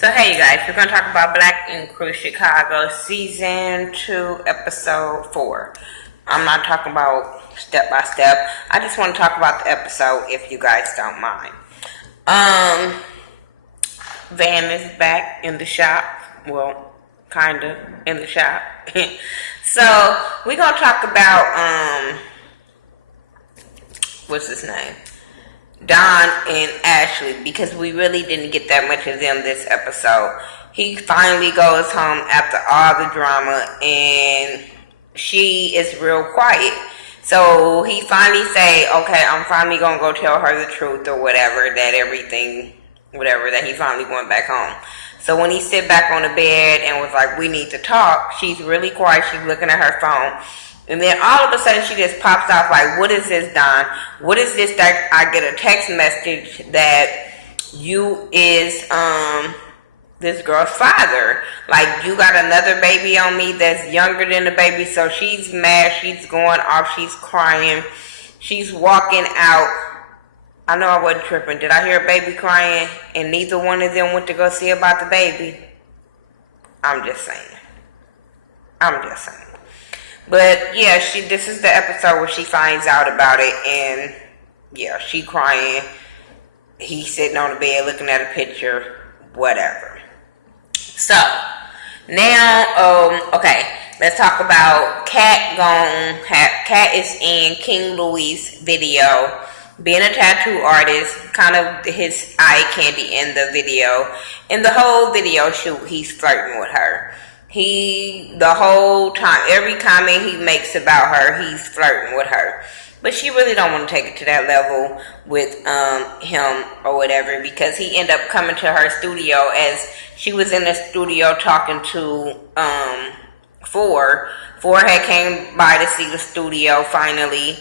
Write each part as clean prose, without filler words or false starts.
So hey you guys, we're gonna talk about Black Ink Crew Chicago Season 2, Episode 4. I'm not talking about step by step. I just want to talk about the episode if you guys don't mind. Van is back in the shop. Well, kinda in the shop. So we're gonna talk about what's his name? Don and Ashley, because we really didn't get that much of them this episode. He finally goes home after all the drama and she is real quiet. So he finally say, okay, I'm finally gonna go tell her the truth or whatever, that he finally went back home. So when he sit back on the bed and was like, we need to talk, she's really quiet, she's looking at her phone. And then all of a sudden she just pops off like, what is this, Don? What is this that I get a text message that you is this girl's father? Like, you got another baby on me that's younger than the baby. So she's mad, she's going off, she's crying, she's walking out. I know I wasn't tripping. Did I hear a baby crying and neither one of them went to go see about the baby? I'm just saying. But yeah, this is the episode where she finds out about it, and yeah, she crying. He's sitting on the bed looking at a picture, whatever. So now, okay, let's talk about Kat. Kat is in King Louie's video, being a tattoo artist, kind of his eye candy in the video. In the whole video shoot, he's flirting with her. The whole time, every comment he makes about her, he's flirting with her. But she really don't want to take it to that level with him or whatever, because he ended up coming to her studio as she was in the studio talking to Ford. Ford had came by to see the studio finally,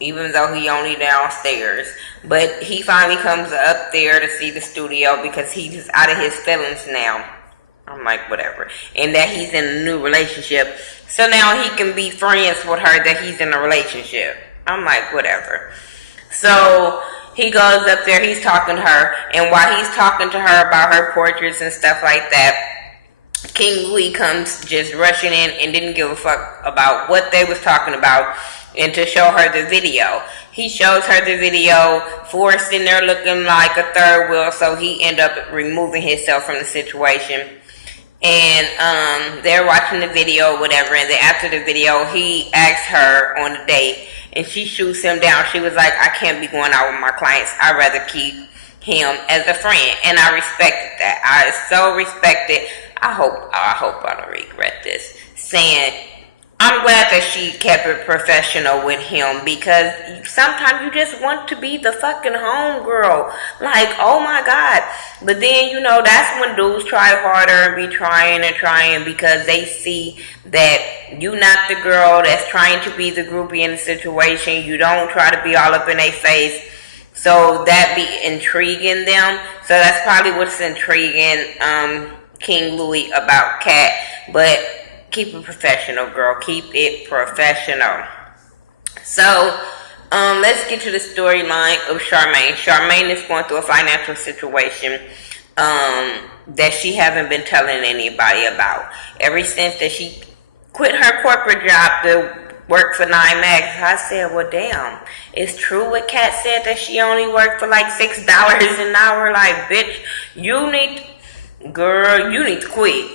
even though he only downstairs. But he finally comes up there to see the studio because he's out of his feelings now. I'm like, whatever. And that he's in a new relationship. So now he can be friends with her that he's in a relationship. I'm like, whatever. So he goes up there, he's talking to her. And while he's talking to her about her portraits and stuff like that, King Louie comes just rushing in and didn't give a fuck about what they was talking about, and to show her the video. He shows her the video, Ford sitting there looking like a third wheel, so he ended up removing himself from the situation. And they're watching the video or whatever, and then after the video, he asks her on a date, and she shoots him down. She was like, I can't be going out with my clients. I'd rather keep him as a friend. And I respected that. I so respect it. I hope I don't regret this. Saying, I'm glad that she kept it professional with him, because sometimes you just want to be the fucking homegirl. Like, oh my God. But then, that's when dudes try harder and be trying because they see that you not the girl that's trying to be the groupie in the situation. You don't try to be all up in their face. So that be intriguing them. So that's probably what's intriguing King Louie about Kat. But keep it professional, girl. Keep it professional. So, let's get to the storyline of Charmaine. Charmaine is going through a financial situation that she haven't been telling anybody about. Ever since that she quit her corporate job to work for 9Max, I said, well, damn. It's true what Kat said that she only worked for like $6 an hour. Like, bitch, you need to quit.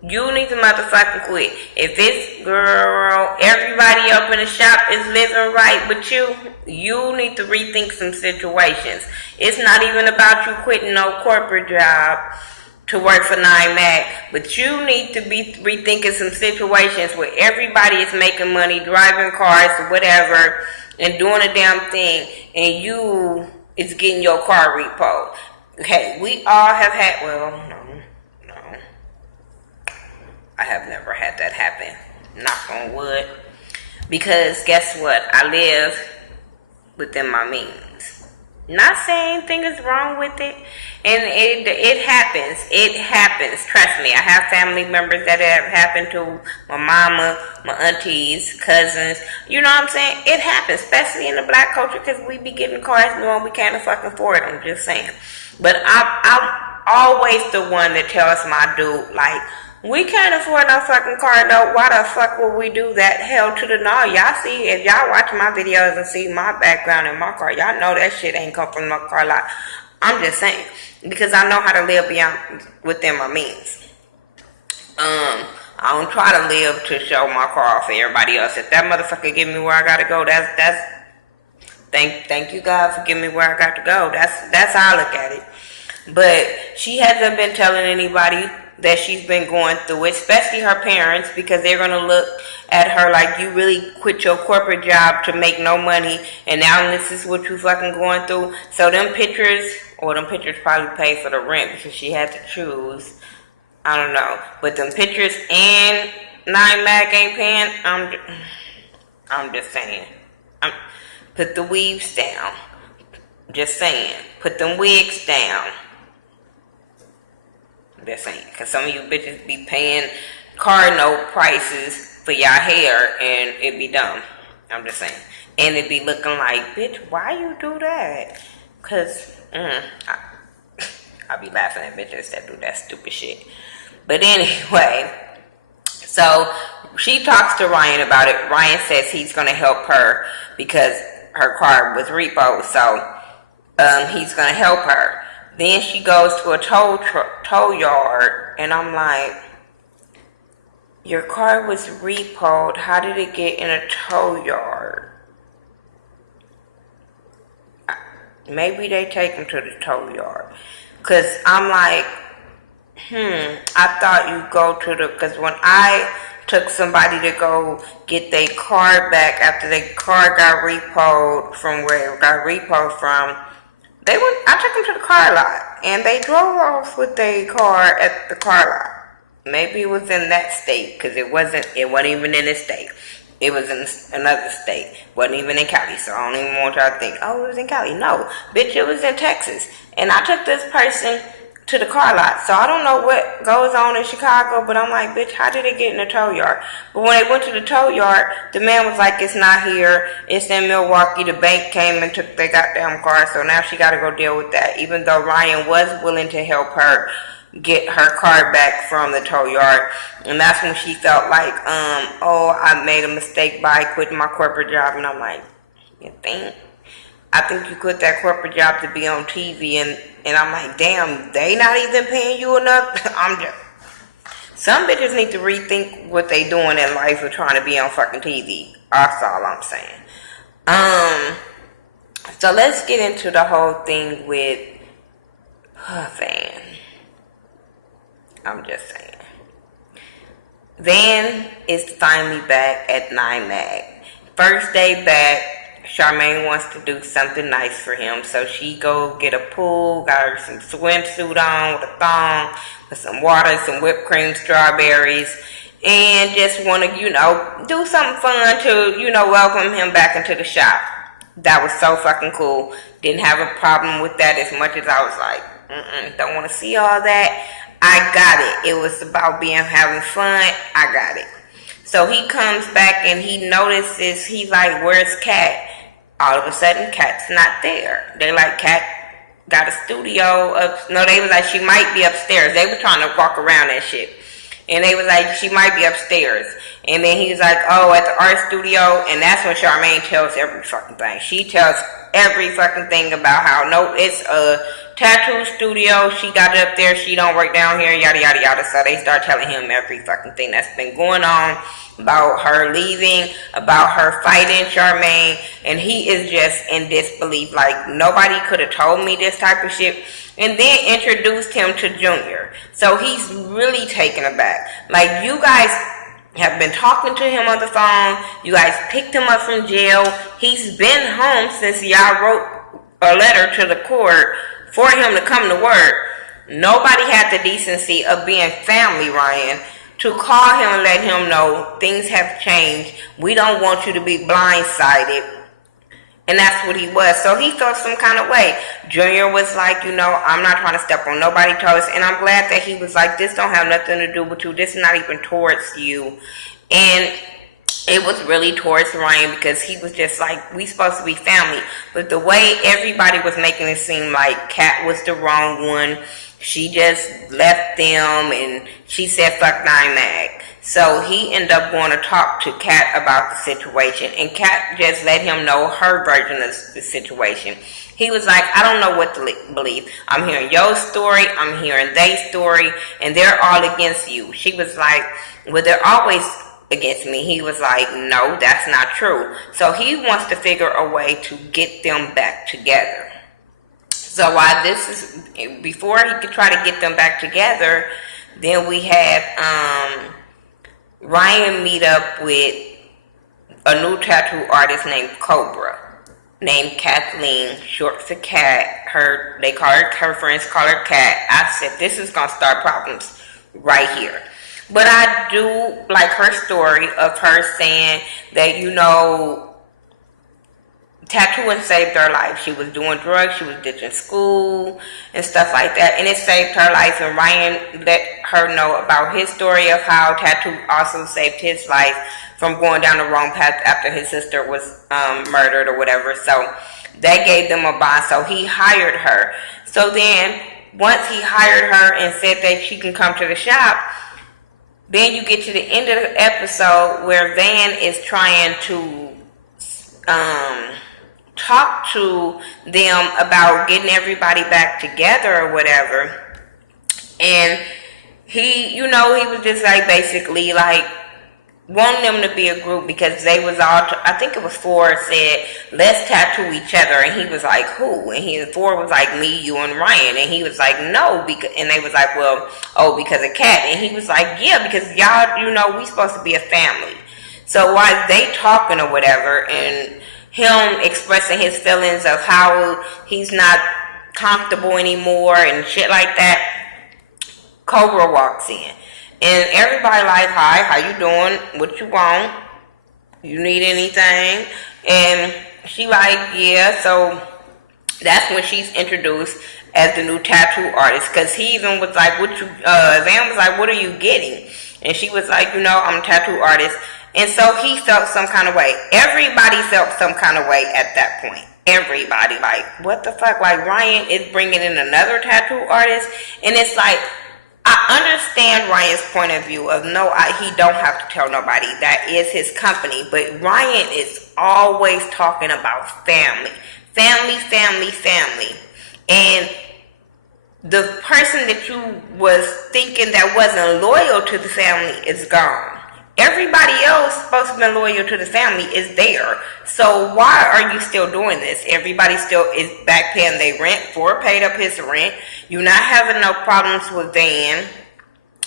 You need to motherfucking quit. If this girl, everybody up in the shop is living right with you, you need to rethink some situations. It's not even about you quitting no corporate job to work for 9Max, but you need to be rethinking some situations where everybody is making money, driving cars, whatever, and doing a damn thing, and you is getting your car repoed. Okay, we all have had, I have never had that happen. Knock on wood. Because guess what? I live within my means. Not saying anything is wrong with it. And it happens. It happens. Trust me. I have family members that have happened to. My mama, my aunties, cousins. You know what I'm saying? It happens. Especially in the black culture, because we be getting cars knowing we can't fucking afford them. Just saying. But I always the one that tells my dude, like, we can't afford no fucking car note. Why the fuck would we do that? Hell to the no. Y'all see, if y'all watch my videos and see my background in my car, y'all know that shit ain't come from no car lot. I'm just saying, because I know how to live beyond within my means. I don't try to live to show my car off for everybody else. If that motherfucker get me where I gotta go, that's thank you God for getting me where I got to go. That's how I look at it. But she hasn't been telling anybody that she's been going through it, especially her parents, because they're gonna look at her like, you really quit your corporate job to make no money, and now this is what you fucking going through. So them pictures probably paid for the rent because she had to choose. I don't know, but them pictures and 9mag ain't paying. I'm just saying. Put the weaves down. Just saying. Put them wigs down. Just saying. Because some of you bitches be paying car note prices for y'all hair and it be dumb. I'm just saying. And it be looking like, bitch, why you do that? Because I be laughing at bitches that do that stupid shit. But anyway, so she talks to Ryan about it. Ryan says he's going to help her because her car was repoed, so he's going to help her. Then she goes to a tow yard, and I'm like, your car was repoed. How did it get in a tow yard? Maybe they take him to the tow yard. Because I'm like, I thought you go to the, because when I took somebody to go get their car back after their car got repoed from where it got repoed from, I took them to the car lot, and they drove off with their car at the car lot. Maybe it was in that state, because it wasn't even in this state. It was in another state. Wasn't even in Cali, so I don't even want y'all to think, oh, it was in Cali. No, bitch, it was in Texas. And I took this person to the car lot, so I don't know what goes on in Chicago, but I'm like, bitch, how did it get in the tow yard? But when they went to the tow yard, the man was like, it's not here, it's in Milwaukee. The bank came and took their goddamn car, so now she got to go deal with that, even though Ryan was willing to help her get her car back from the tow yard. And that's when she felt like, I made a mistake by quitting my corporate job. And I'm like, you think? I think you quit that corporate job to be on TV, and I'm like, damn, they not even paying you enough? Some bitches need to rethink what they doing in life of trying to be on fucking TV. That's all I'm saying. So let's get into the whole thing with Van. I'm just saying. Van is finally back at 9mag. First day back, Charmaine wants to do something nice for him, so she go get a pool, got her some swimsuit on with a thong, with some water, some whipped cream, strawberries, and just want to, do something fun to, welcome him back into the shop. That was so fucking cool. Didn't have a problem with that as much as I was like, don't want to see all that. I got it. It was about having fun. I got it. So he comes back and he notices, he's like, where's Kat? All of a sudden, Kat's not there. They like, Kat got a studio up. No, they was like, she might be upstairs. They were trying to walk around that shit. And they was like, she might be upstairs. And then he was like, oh, at the art studio. And that's when Charmaine tells every fucking thing. She tells every fucking thing about how, no, it's a tattoo studio. She got it up there. She don't work down here, yada, yada, yada. So they start telling him every fucking thing that's been going on about her leaving, about her fighting Charmaine. And he is just in disbelief. Like, nobody could have told me this type of shit. And then introduced him to Junior. So he's really taken aback. Like, you guys have been talking to him on the phone. You guys picked him up from jail. He's been home since y'all wrote a letter to the court for him to come to work. Nobody had the decency of being family, Ryan, to call him and let him know things have changed. We don't want you to be blindsided. And that's what he was. So he felt some kind of way. Junior was like, I'm not trying to step on nobody toes. And I'm glad that he was like, this don't have nothing to do with you. This is not even towards you. And it was really towards Ryan because he was just like, we supposed to be family. But the way everybody was making it seem like Kat was the wrong one She just left them and she said fuck Nine Mag. So he ended up going to talk to Kat about the situation, and Kat just let him know her version of the situation. He was like, I don't know what to believe. I'm hearing your story, I'm hearing their story, and they're all against you. She was like, well, they're always against me. He was like, no, that's not true. So he wants to figure a way to get them back together. So while this is, before he could try to get them back together, then we had Ryan meet up with a new tattoo artist named Cobra, named Kathleen, short for Cat. They call her friends call her Cat. I said, this is gonna start problems right here. But I do like her story of her saying that, you know, tattooing saved her life. She was doing drugs, she was ditching school and stuff like that, and it saved her life. And Ryan let her know about his story of how tattoo also saved his life from going down the wrong path after his sister was murdered or whatever. So that gave them a bond. So he hired her. So then once he hired her and said that she can come to the shop, then you get to the end of the episode where Van is trying to talk to them about getting everybody back together or whatever. And he, you know, he was just like basically like wanting them to be a group because they was all, I think it was Ford said, let's tattoo each other. And he was like, who? And Ford was like, me, you, and Ryan. And he was like, no, because, and they was like, well, oh, because of Cat. And he was like, yeah, because y'all, you know, we supposed to be a family. So while they talking or whatever, and him expressing his feelings of how he's not comfortable anymore and shit like that, Cobra walks in. And everybody like, hi, how you doing? What you want? You need anything? And she like, yeah. So that's when she's introduced as the new tattoo artist. Because he even was like, what you, Van was like, what are you getting? And she was like, you know, I'm a tattoo artist. And so he felt some kind of way. Everybody felt some kind of way at that point. Everybody, like, what the fuck? Like, Ryan is bringing in another tattoo artist. And it's like, I understand Ryan's point of view of he don't have to tell nobody. That is his company. But Ryan is always talking about family. Family, family, family. And the person that you was thinking that wasn't loyal to the family is gone. Everybody else supposed to be loyal to the family is there. So why are you still doing this? Everybody still is back paying their rent. Ford paid up his rent. You're not having no problems with Van.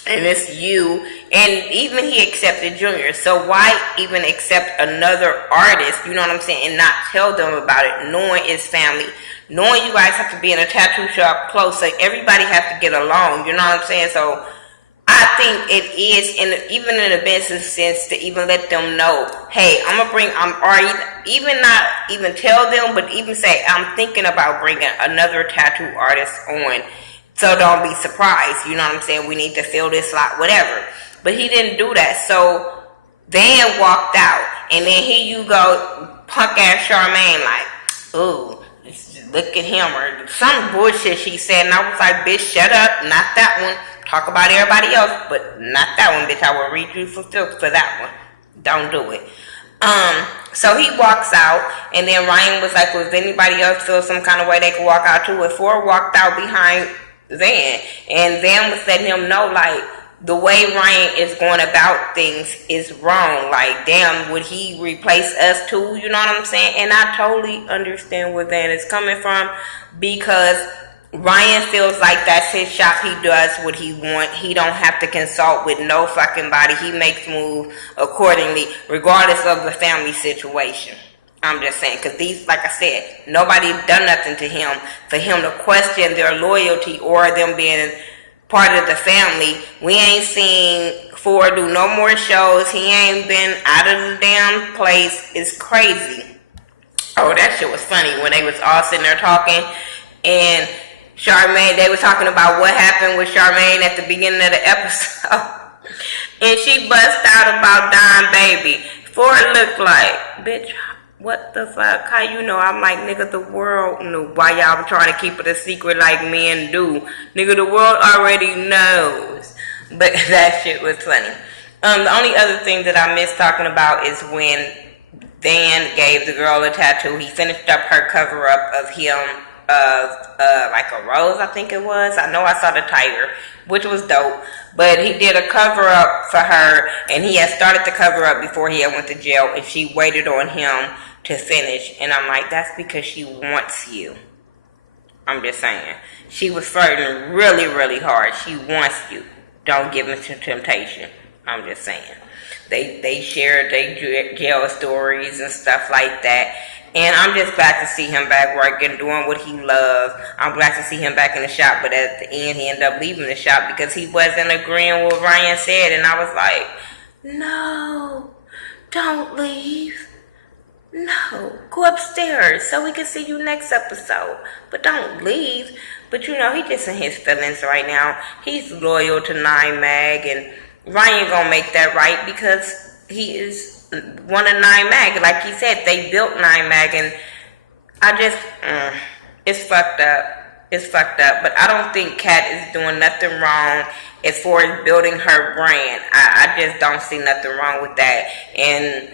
And it's you. And even he accepted Junior. So why even accept another artist, you know what I'm saying, and not tell them about it, knowing it's family, knowing you guys have to be in a tattoo shop close, so everybody has to get along, you know what I'm saying? So I think it is, even in a business sense, to even let them know, hey, even not even tell them, but even say, I'm thinking about bringing another tattoo artist on, so don't be surprised, you know what I'm saying? We need to fill this slot, whatever. But he didn't do that, so Van walked out, and then here you go, punk ass Charmaine, like, ooh, look at him, or some bullshit she said, and I was like, bitch, shut up, not that one. Talk about everybody else, but not that one, bitch. I will read you for that one. Don't do it. So he walks out, and then Ryan was like, well, if anybody else feels some kind of way, they can walk out too. And Ford walked out behind Van, and Van was letting him know, like, the way Ryan is going about things is wrong. Like, damn, would he replace us too? You know what I'm saying? And I totally understand where Van is coming from, because Ryan feels like that's his shop. He does what he wants. He don't have to consult with no fucking body. He makes moves accordingly, regardless of the family situation. I'm just saying, because these, like I said, nobody done nothing to him for him to question their loyalty or them being part of the family. We ain't seen Ford do no more shows. He ain't been out of the damn place. It's crazy. Oh, that shit was funny when they was all sitting there talking, and Charmaine, they were talking about what happened with Charmaine at the beginning of the episode. And she bust out about dying baby. Ford looked like, bitch, what the fuck? How you know? I'm like, nigga, the world knew. Why y'all trying to keep it a secret like men do? Nigga, the world already knows. But that shit was funny. The only other thing that I missed talking about is when Dan gave the girl a tattoo. He finished up her cover up of him like a rose, I think it was. I know I saw the tiger, which was dope. But he did a cover up for her, and he had started the cover up before he had went to jail, and she waited on him to finish. And I'm like, that's because she wants you. I'm just saying. She was flirting really, really hard. She wants you. Don't give into temptation. I'm just saying. They shared their jail stories and stuff like that. And I'm just glad to see him back working, doing what he loves. I'm glad to see him back in the shop. But at the end, he ended up leaving the shop because he wasn't agreeing with what Ryan said. And I was like, no, don't leave. No, go upstairs so we can see you next episode. But don't leave. But you know, he just in his feelings right now. He's loyal to Nine Mag, and Ryan gonna make that right because he is one of Nine Mag. Like he said, they built Nine Mag, and I just, it's fucked up. It's fucked up. But I don't think Kat is doing nothing wrong as far as building her brand. I just don't see nothing wrong with that. And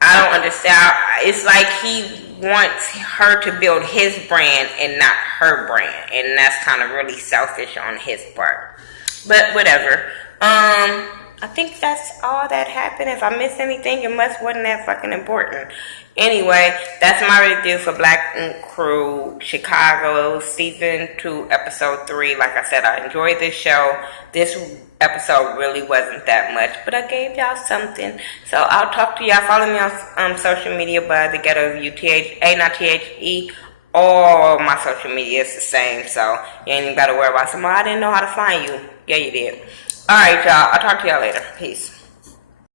I don't understand. It's like he wants her to build his brand and not her brand. And that's kind of really selfish on his part. But whatever. I think that's all that happened. If I missed anything, it wasn't that fucking important. Anyway, that's my review for Black Ink Crew Chicago Season 2, Episode 3. Like I said, I enjoyed this show. This episode really wasn't that much, but I gave y'all something. So I'll talk to y'all. Follow me on social media by Thaghettoview, T-H-A, not T-H-E. All my social media is the same, so you ain't even got to worry about something. I didn't know how to find you. Yeah, you did. Alright, y'all. I'll talk to y'all later. Peace.